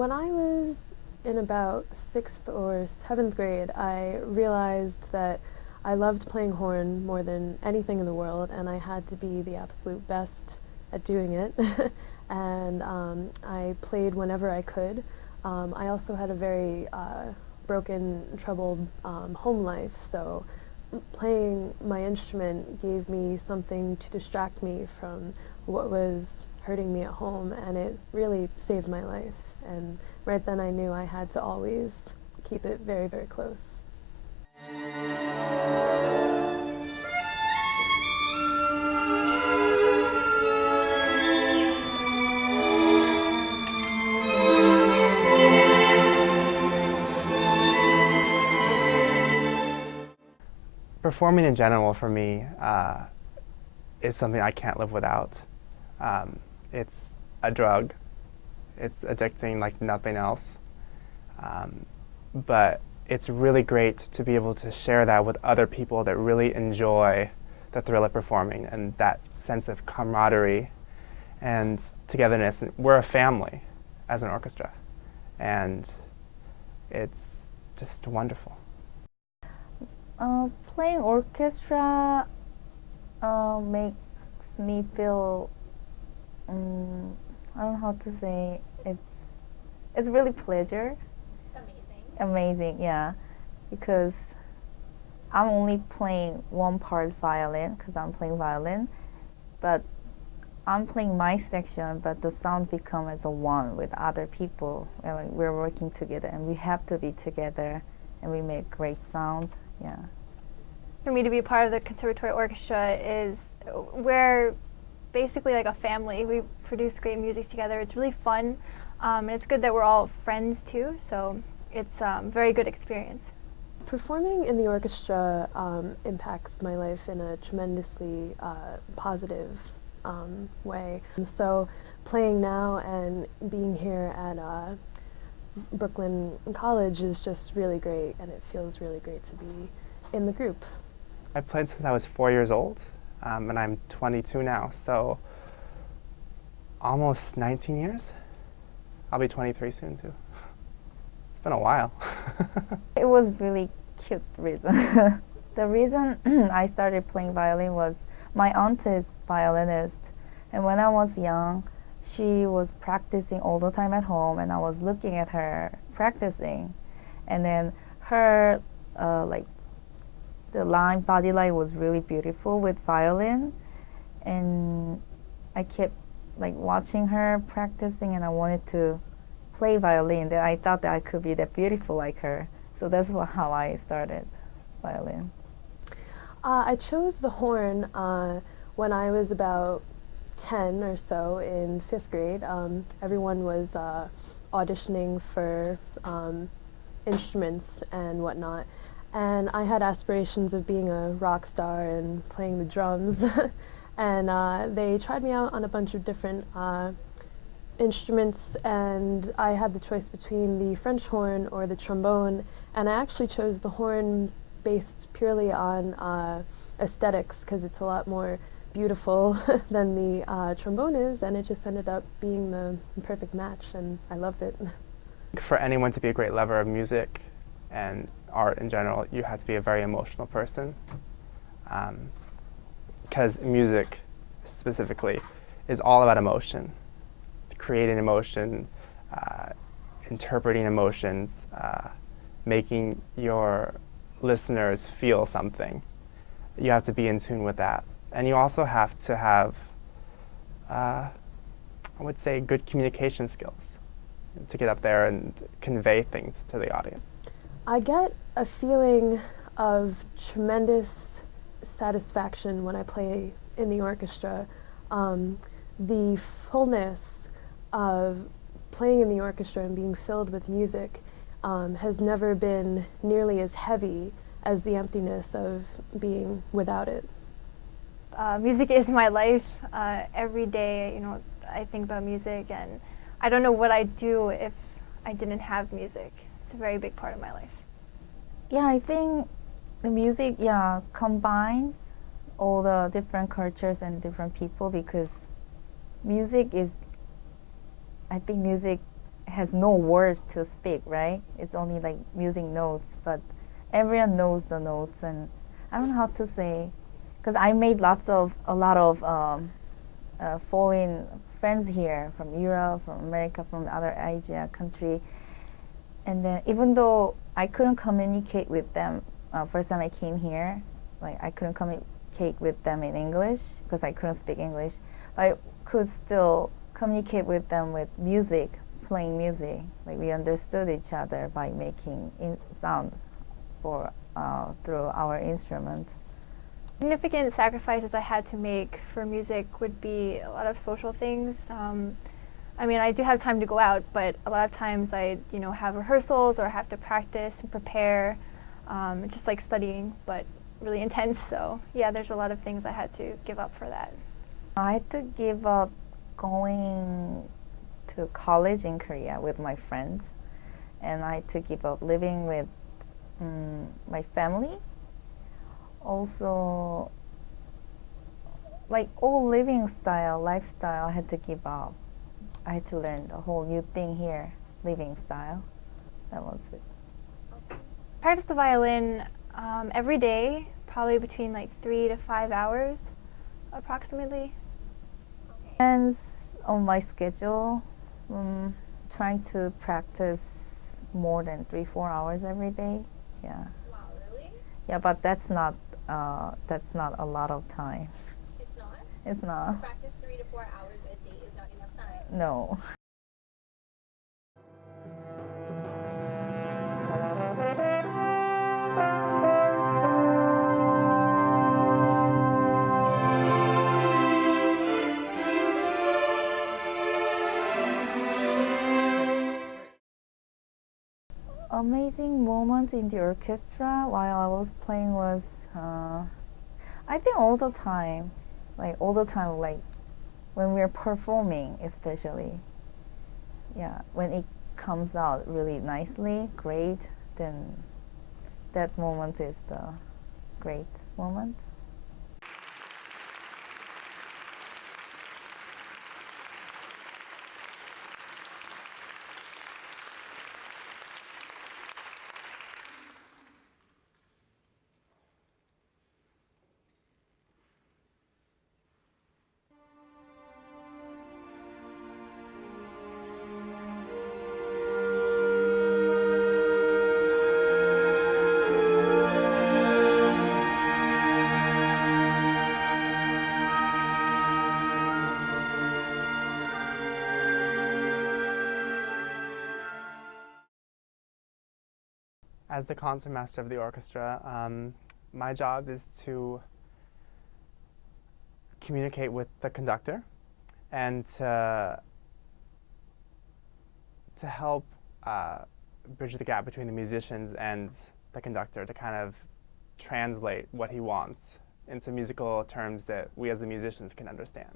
When I was in about 6th or 7th grade, I realized that I loved playing horn more than anything in the world, and I had to be the absolute best at doing it. And I played whenever I could. I also had a very broken, troubled home life, so playing my instrument gave me something to distract me from what was hurting me at home, and it really saved my life. And right then I knew I had to always keep it very, very close. Performing in general for me is something I can't live without. It's a drug. It's addicting like nothing else. But it's really great to be able to share that with other people that really enjoy the thrill of performing and that sense of camaraderie and togetherness. We're a family as an orchestra, and it's just wonderful. Playing orchestra makes me feel, I don't know how to say, it's really pleasure. Amazing, yeah, because I'm only playing one part violin because I'm playing violin, but I'm playing my section, but the sound becomes as a one with other people, and like we're working together, and we have to be together, and we make great sounds. Yeah. For me to be a part of the Conservatory Orchestra is we're basically like a family. We produce great music together. It's really fun, and it's good that we're all friends too, so it's a very good experience. Performing in the orchestra impacts my life in a tremendously positive way. And so playing now and being here at Brooklyn College is just really great, and it feels really great to be in the group. I've played since I was 4 years old, and I'm 22 now, so almost 19 years. I'll be 23 soon too. It's been a while. It was really cute reason. The reason I started playing violin was my aunt is violinist, and when I was young, she was practicing all the time at home, and I was looking at her practicing, and then her like the body line was really beautiful with violin, and I kept like watching her practicing, and I wanted to play violin. That I thought that I could be that beautiful like her. So that's how I started violin. I chose the horn when I was about 10 or so in 5th grade. Everyone was auditioning for instruments and whatnot, and I had aspirations of being a rock star and playing the drums. And they tried me out on a bunch of different instruments, and I had the choice between the French horn or the trombone, and I actually chose the horn based purely on aesthetics, because it's a lot more beautiful than the trombone is, and it just ended up being the perfect match, and I loved it. For anyone to be a great lover of music and art in general, you have to be a very emotional person, because music specifically is all about emotion. Creating emotion, interpreting emotions, making your listeners feel something. You have to be in tune with that. And you also have to have, I would say, good communication skills to get up there and convey things to the audience. I get a feeling of tremendous satisfaction when I play in the orchestra. The fullness of playing in the orchestra and being filled with music has never been nearly as heavy as the emptiness of being without it. Music is my life. Every day, I think about music, and I don't know what I'd do if I didn't have music. It's a very big part of my life. Yeah, I think the music, combines all the different cultures and different people, because music has no words to speak, right? It's only like music notes, but everyone knows the notes, and I don't know how to say, because I made a lot of foreign friends here from Europe, from America, from other Asia country, and then even though I couldn't communicate with them first time I came here, like I couldn't communicate with them in English because I couldn't speak English, I could still communicate with them with music, playing music. Like we understood each other by making sound for through our instrument. Significant sacrifices I had to make for music would be a lot of social things. I mean, I do have time to go out, but a lot of times I, have rehearsals or have to practice and prepare. It's just like studying, but really intense. So yeah, there's a lot of things I had to give up for that. I had to give up going to college in Korea with my friends, and I had to give up living with my family. Also, like all lifestyle, I had to give up. I had to learn a whole new thing here, living style. That was it. Practice the violin every day, probably between like 3 to 5 hours, approximately. Depends on my schedule. Trying to practice more than 3-4 hours every day. Yeah. Wow, really? Yeah, but that's not a lot of time. It's not? It's not. Practice 3 to 4 hours a day is not enough time. No. Amazing moments in the orchestra while I was playing was, I think all the time, like when we're performing, especially. Yeah, when it comes out really nicely, great, then that moment is the great moment. As the concertmaster of the orchestra, my job is to communicate with the conductor and to help bridge the gap between the musicians and the conductor, to kind of translate what he wants into musical terms that we as the musicians can understand.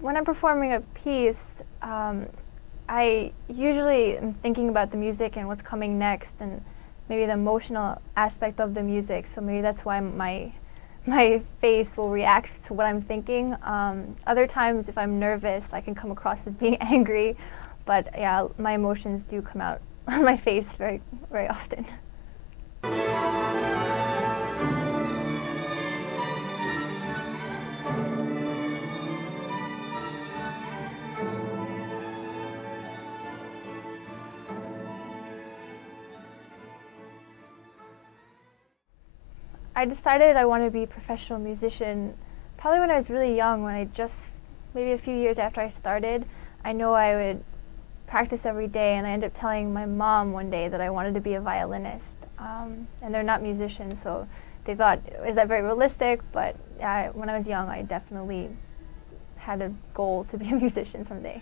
When I'm performing a piece, I usually am thinking about the music and what's coming next, and maybe the emotional aspect of the music. So maybe that's why my face will react to what I'm thinking. Other times, if I'm nervous, I can come across as being angry, but yeah, my emotions do come out on my face very, very often. I decided I wanted to be a professional musician probably when I was really young, when I just, maybe a few years after I started. I know I would practice every day, and I ended up telling my mom one day that I wanted to be a violinist. And they're not musicians, so they thought, is that very realistic? But when I was young, I definitely had a goal to be a musician someday.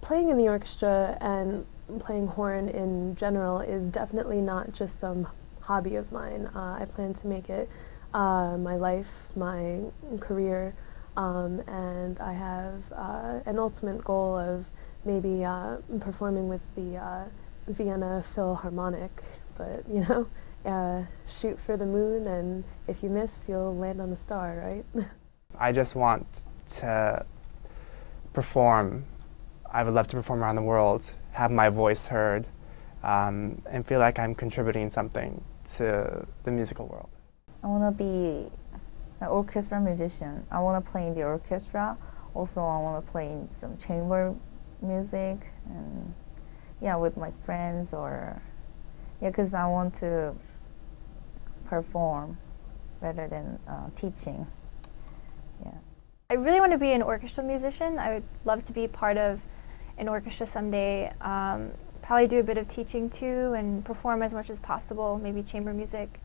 Playing in the orchestra and playing horn in general is definitely not just some hobby of mine. I plan to make it my life, my career, and I have an ultimate goal of maybe performing with the Vienna Philharmonic, but you know, shoot for the moon, and if you miss, you'll land on the star, right? I just want to perform. I would love to perform around the world, have my voice heard, and feel like I'm contributing something to the musical world. I want to be an orchestra musician. I want to play in the orchestra. Also, I want to play in some chamber music, and yeah, with my friends, or yeah, because I want to perform rather than teaching. Yeah. I really want to be an orchestra musician. I would love to be part of an orchestra someday. Probably do a bit of teaching too, and perform as much as possible, maybe chamber music.